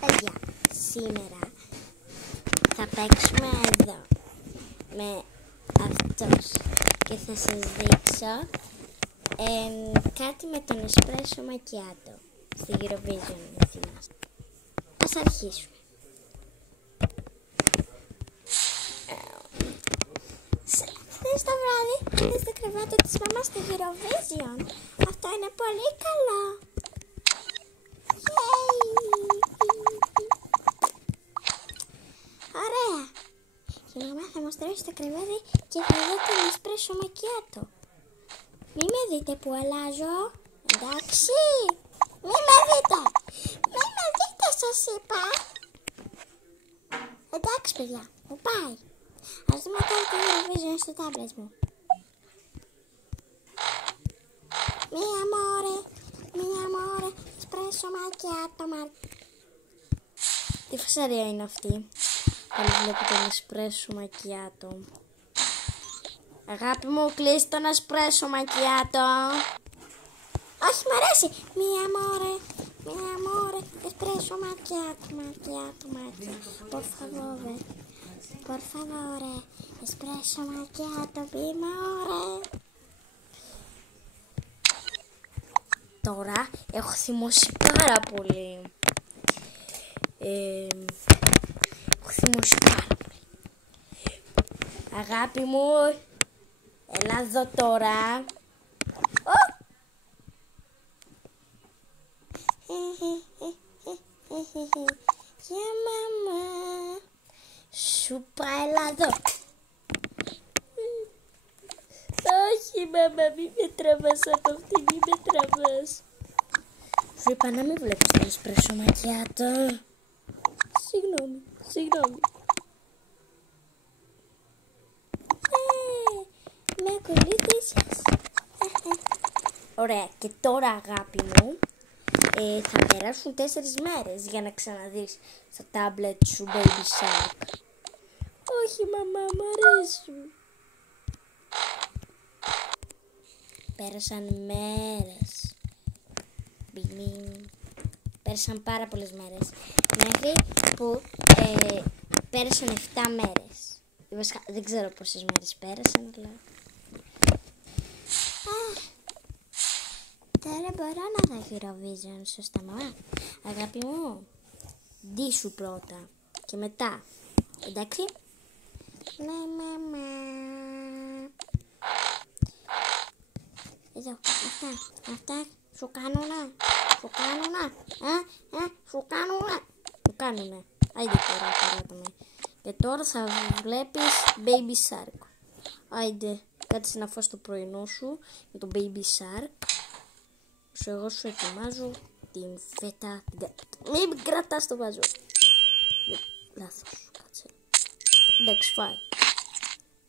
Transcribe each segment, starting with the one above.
παιδιά, σήμερα θα παίξουμε εδώ με αυτός και θα σας δείξω κάτι με τον εσπρέσο μακιάτο στη Eurovision, αν θυμάστε. Ας αρχίσουμε. Χθες το βράδυ είδες το κρεβάτι της μαμάς στη Eurovision. Αυτό είναι πολύ καλό. Ωραία. Η μαμά θα μας τρώσει το κρεβάτι και θα δω τον εσπρέσο μακιάτο. Μη με δείτε που αλλάζω. Εντάξει. Μη με δείτε. Μη με δείτε σας είπα. Εντάξει παιδιά. Μου πάει. Ας δούμε τώρα το Eurovision στο τάμπλετ μου. Μία μόρε, εσπρέσο μακιάτο. Τι φασαρία είναι αυτή. Πάλι βλέπω τον εσπρέσο μακιάτο. Αγάπη μου, κλείσει τον εσπρέσο μακιάτο. Όχι, μ' αρέσει. Μία μόρε, εσπρέσο μακιάτο. Por favore, espresso macchiato, bimore. Τώρα έχω θυμώσει πάρα πολύ. Αγάπη μου, έλα εδώ τώρα. Για μαμά. Σου πάει, έλα εδώ. Όχι μαμά, μη με τραβάς από αυτή, μη με τραβάς. Σου είπα να μην βλέπεις το εσπρέσο μακιάτο. Συγγνώμη. Με ακολούθησες. Ωραία, και τώρα αγάπη μου, θα περάσουν 4 μέρες για να ξαναδείς στο τάμπλετ σου Baby Shark. Όχι μαμά, μ' αρέσουν. Πέρασαν μέρες. Πέρασαν πάρα πολλές μέρες. Μέχρι που πέρασαν 7 μέρες. Δεν ξέρω πόσες μέρες πέρασαν, αλλά... Τώρα μπορώ να δω Eurovision, σωστά μαμά. Αγάπη μου, ντύσου πρώτα και μετά. Εντάξει. Ναι μαμά. Εδώ, αυτά σου κάνουνε. Σου κάνουνε. Άιντε τώρα, παράδειγμα. Και τώρα θα βλέπεις Baby Shark. Άιντε, κάτσε να φας το πρωινό σου με το Baby Shark. Εγώ σου ετοιμάζω την φέτα. Μην κρατάς το βάζο. Λάθος, κάτσε. Εντάξει, φάει.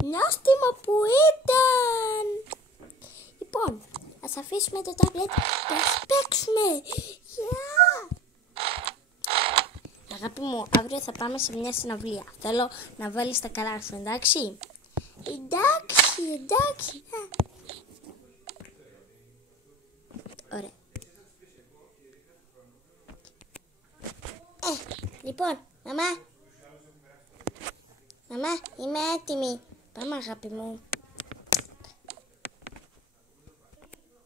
Νιώστημα που ήταν. Λοιπόν, ας αφήσουμε το τάμπλετ και ας παίξουμε. Αγάπη μου, αύριο θα πάμε σε μια συναυλία. Θέλω να βάλεις τα καλά σου, εντάξει. Εντάξει. Ωραία. Λοιπόν, μαμά, είμαι έτοιμη. Πάμε αγάπη μου.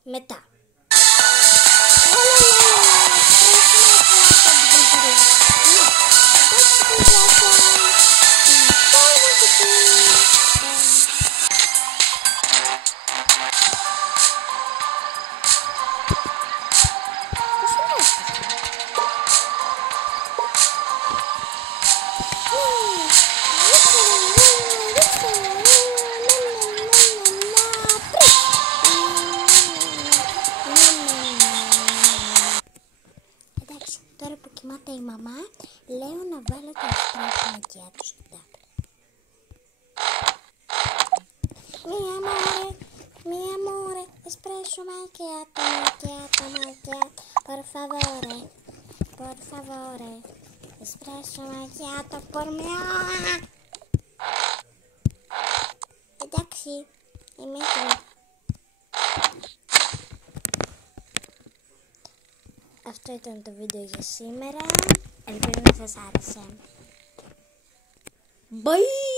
Μετά. Τώρα που κοιμάται η μαμά, λέω να βάλω το εσπρέσο μακιάτο στο τάμπλετ. Μία μόρε, εσπρέσο μακιάτο. Por favore, espresso macchiato por me. Εντάξει, είμαι έτοιμη. αυτό ήταν το βίντεο για σήμερα. Ελπίζω να σας άρεσε. Bye!